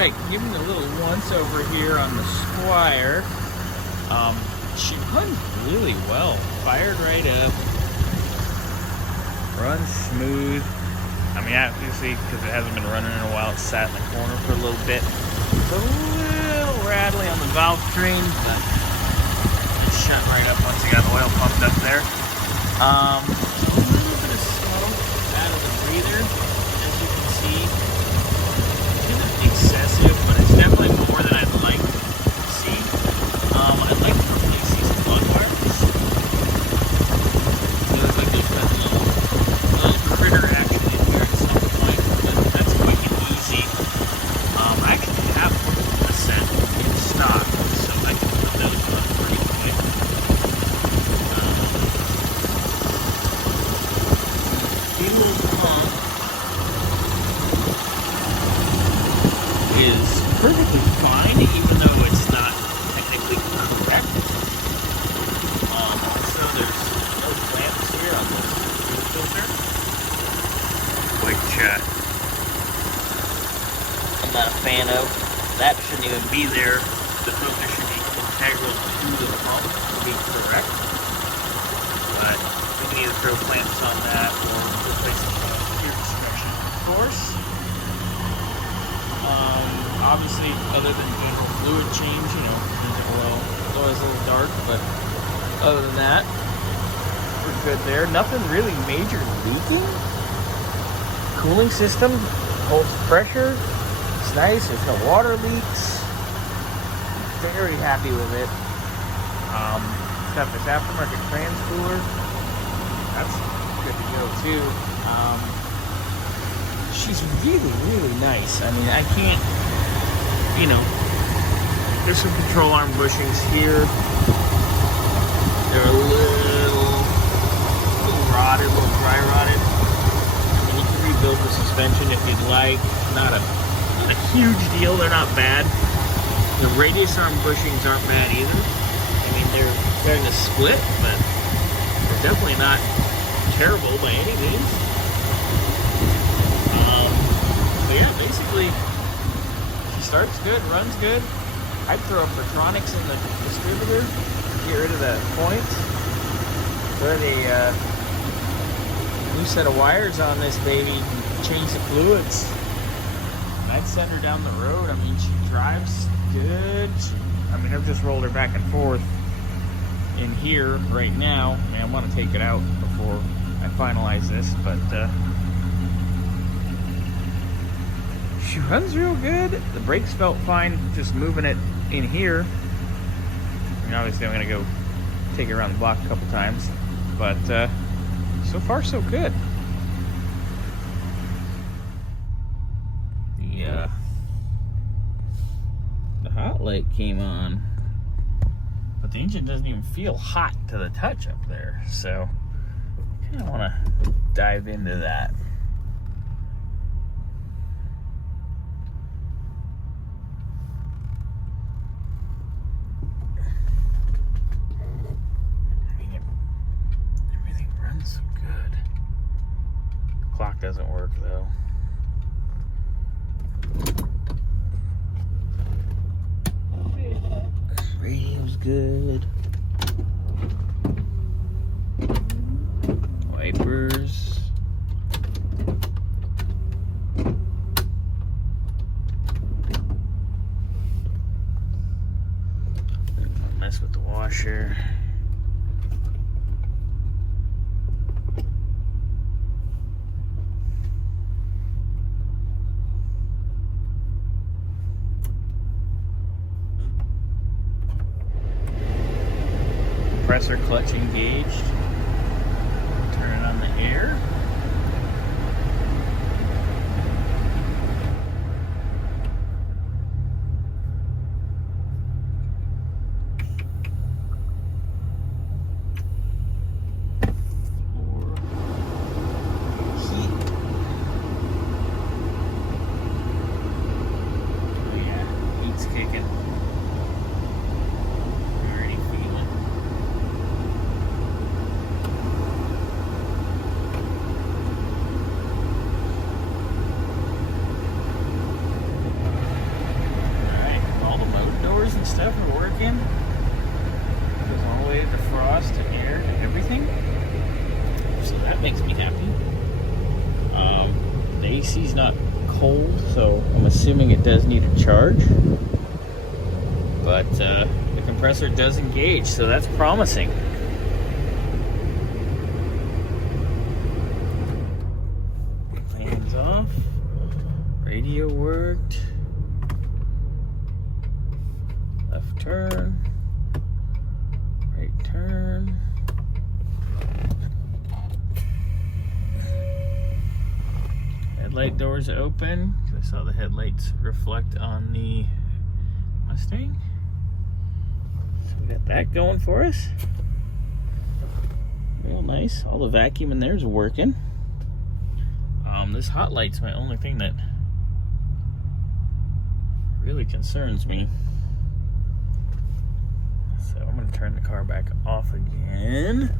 Alright, giving a little once over here on the Squire. She runs really well. Fired right up. Runs smooth. I mean, obviously, because it hasn't been running in a while, it's sat in the corner for a little bit. It's a little rattly on the valve train, but it shut right up once you got oil pumped up there. A little bit of smoke out of the breather, as you can see. Isn't excessive, but it's definitely more than I'd like to see. I'd like to replace these plug wires. They look like they've got a little critter action in here at some point, but that's quick and easy. I actually have a set in stock, so I can put those on pretty quick. Diesel pump is perfectly fine, even though it's not technically correct. Also, there's no clamps here on this fuel filter, which I'm not a fan of. That shouldn't even be there. The filter should be integral to the pump to be correct. But we can either throw clamps on that or replace the gear discretion, of course. Obviously, other than doing the fluid change, you know, it's always a little dark, but other than that, we're good there. Nothing really major leaking. Cooling system holds pressure. It's nice. There's no water leaks. Very happy with it. Got this aftermarket trans cooler. That's good to go too. She's really, really nice. I mean, I can't, you know, there's some control arm bushings here. They're a little rotted, a little dry rotted. I mean, you can rebuild the suspension if you'd like. Not a huge deal. They're not bad. The radius arm bushings aren't bad either. I mean, they're starting to split, but they're definitely not terrible by any means. But yeah, basically, she starts good, runs good. I'd throw Pertronics in the distributor, get rid of the points, throw the new set of wires on this baby, and change the fluids. And I'd send her down the road. I mean, she drives good. I've just rolled her back and forth in here right now. I mean, I want to take it out before I finalize this, but she runs real good. The brakes felt fine just moving it in here. I mean, obviously I'm going to go take it around the block a couple times, but so far so good. The hot light came on, but the engine doesn't even feel hot to the touch up there, so I kind of want to dive into that. So good. The clock doesn't work though. Radio's good. Wipers. Mess with the washer. Compressor clutch engaged. Turn on the air. Kicking. stuff are working. Goes all the way to defrost, to air, to everything. So that makes me happy. The AC's not cold, so I'm assuming it does need a charge. But the compressor does engage, so that's promising. Fans off. Radio worked. Left turn. Right turn. Headlight doors open. I saw the headlights reflect on the Mustang. So we got that going for us. Real nice. All the vacuum in there is working. This hot light's my only thing that really concerns me. So I'm gonna turn the car back off again.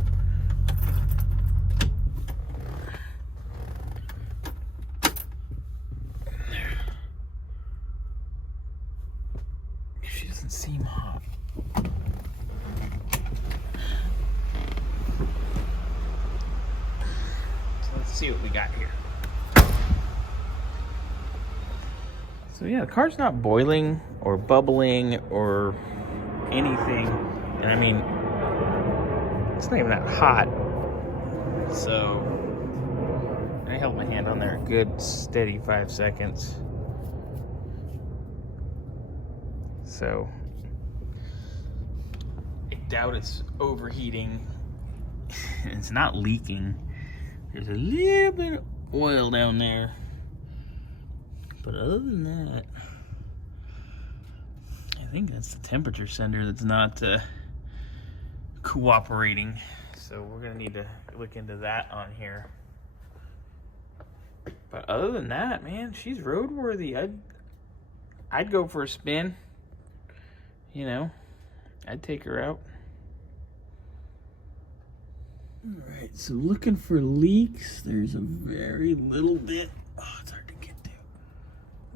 She doesn't seem hot. So let's see what we got here. So yeah, the car's not boiling or bubbling or anything. And I mean, it's not even that hot. So I held my hand on there a good steady 5 seconds. So I doubt it's overheating. It's not leaking. There's a little bit of oil down there. But other than that, I think that's the temperature sender that's not cooperating. So we're gonna need to look into that on here. But other than that, man, she's roadworthy. I'd go for a spin. You know, I'd take her out. All right, so looking for leaks. There's a very little bit. Oh, it's hard to get to.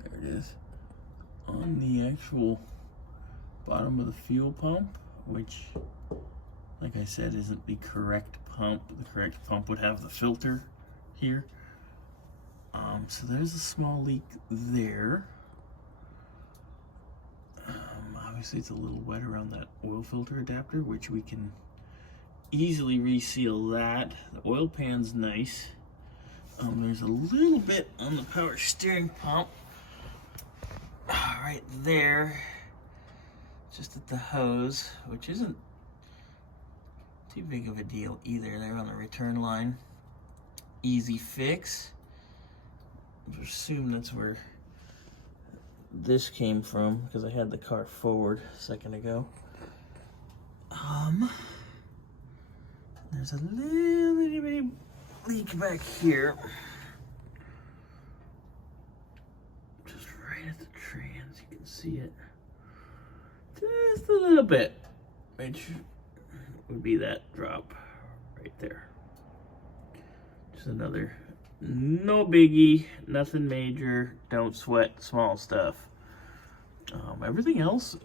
There it is. On the actual bottom of the fuel pump, which, like I said, isn't the correct pump. The correct pump would have the filter here. So there's a small leak there. Obviously it's a little wet around that oil filter adapter, which we can easily reseal that. The oil pan's nice. There's a little bit on the power steering pump right there, just at the hose, which isn't too big of a deal either. There on the return line, easy fix. I assume that's where this came from, because I had the car forward a second ago. There's a little bitty leak back here, just right at the trans. You can see it just a little bit, which would be that drop right there. Just another, no biggie, nothing major, don't sweat, small stuff. Everything else,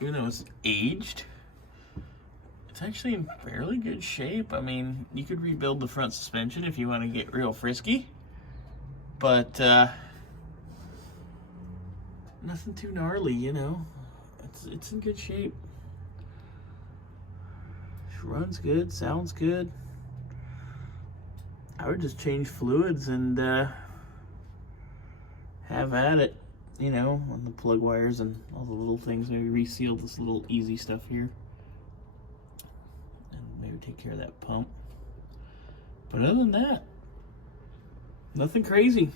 even though it's aged, it's actually in fairly good shape. I mean, you could rebuild the front suspension if you want to get real frisky, but nothing too gnarly, you know. It's in good shape. Runs good, sounds good. I would just change fluids and have at it, you know, on the plug wires and all the little things. Maybe reseal this little easy stuff here, and maybe take care of that pump. But other than that, nothing crazy.